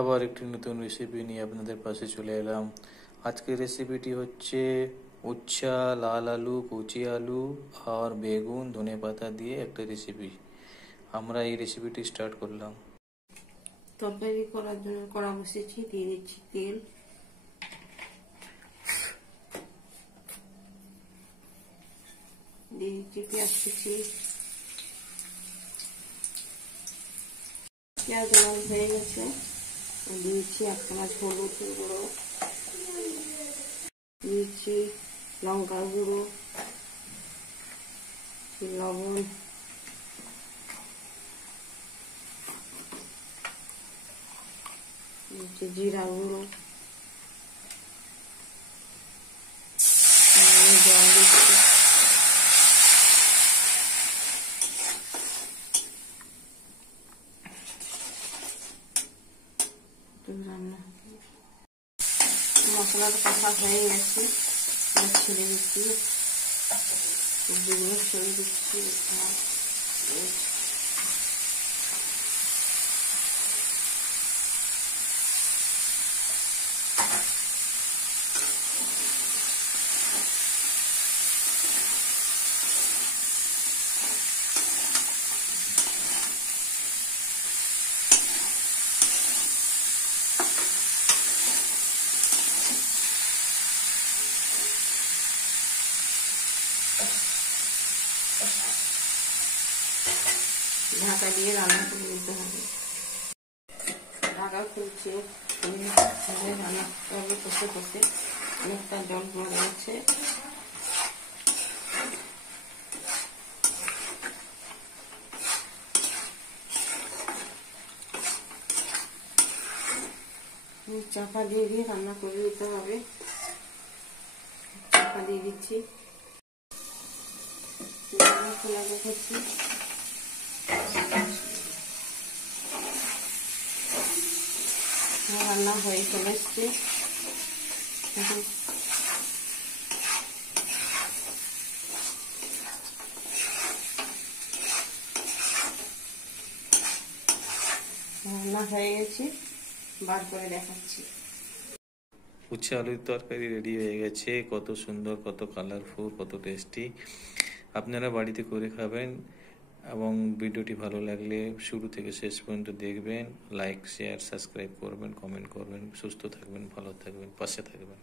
আবার একটি নতুন রেসিপি নিয়ে আপনাদের পাশে চলে এলাম। আজকের রেসিপিটি হচ্ছে উচ্ছা, লাল আলু, কুচি আলু আর বেগুন, ধনেপাতা দিয়ে একটা রেসিপি। আমরা এই রেসিপিটি স্টার্ট করলাম। তরকারি করার জন্য কড়া বসেছি, দিয়ে দিচ্ছি তেল, দিয়ে দিচ্ছি পেঁয়াজ কুচি। পেঁয়াজ লাল হয়ে গেছে, দিয়ে দিচ্ছি 1 চামচ হলুদ গুঁড়ো, দিচ্ছি লঙ্কার গুঁড়ো, লবণ, দিচ্ছি জিরা গুঁড়ো, জল দিচ্ছি, মশলাটা কষা হয়ে গেছে, ছেড়ে দিচ্ছি, সবজিগুলো ছেড়ে দিচ্ছি। ঢাকা দিয়ে রান্না করে দিতে হবে। ঢাকা খুলছে, রান্না করতে কষে কষে অনেকটা জল পড়ে যাচ্ছে। চাপা দিয়ে দিয়ে রান্না করে দিতে হবে। চাপা দিয়ে দিচ্ছি, রেখেছি। রান্না হয়ে চলে এসছে। রান্না হয়ে গেছে, বার করে দেখাচ্ছি। উচ্ছে আলুর তরকারি রেডি হয়ে গেছে। কত সুন্দর, কত কালারফুল, কত টেস্টি। আপনারা বাড়িতে করে খাবেন এবং ভিডিওটি ভালো লাগলে শুরু থেকে শেষ পর্যন্ত দেখবেন। লাইক, শেয়ার, সাবস্ক্রাইব করবেন, কমেন্ট করবেন। সুস্থ থাকবেন, ভালো থাকবেন, পাশে থাকবেন।